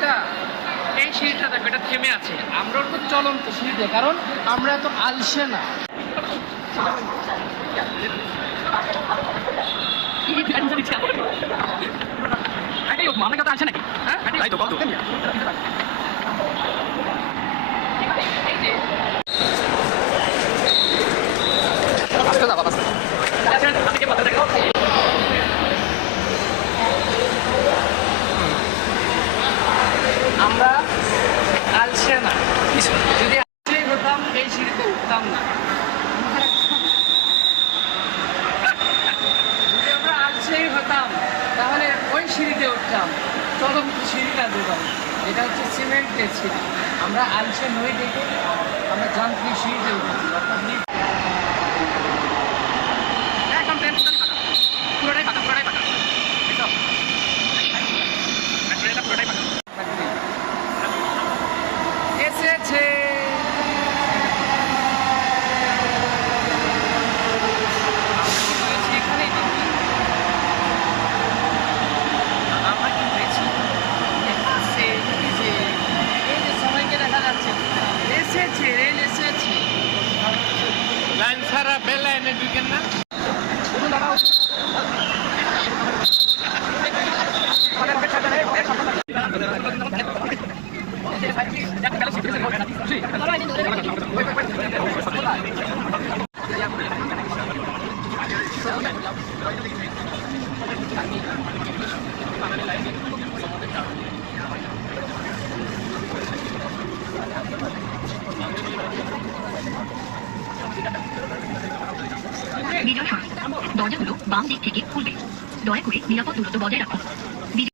এটা এই সিঁড়িটা দেখো, এটা থেমে আছে। আমরা তো চলন্ত সিঁড়িতে, কারণ আমরা এত আলসে না। আমার কথা আছে নাকি? হ্যাঁ, তাই তো কত আমরা আলসে না। যদি আলসেই হতাম এই সিঁড়িতে উঠতাম না। যদি আমরা আলসেই হতাম তাহলে ওই সিঁড়িতে উঠতাম, চলন্ত সিঁড়িটা যেতাম। এটা হচ্ছে সিমেন্টের সিঁড়ি। আমরা আলসে নই দেখে আমরা যান্ত্রিক সিঁড়িতে উঠেছি। অর্থাৎ পুরোটাই ফাঁকা, পুরোটাই ফাঁকা। এসেছে এখানেই দেখি আমরা কি পেয়েছি। এই যে সবাইকে দেখা যাচ্ছে, এসেছে, রেল এসেছে। লাইন ছাড়া বেল লাইনে ঢুকেন না। বিজয় সরকার, দরজাগুলো বাম দিক থেকে খুলবে। দয়া করে নিরাপদ দূরত্ব বজায় রাখুন।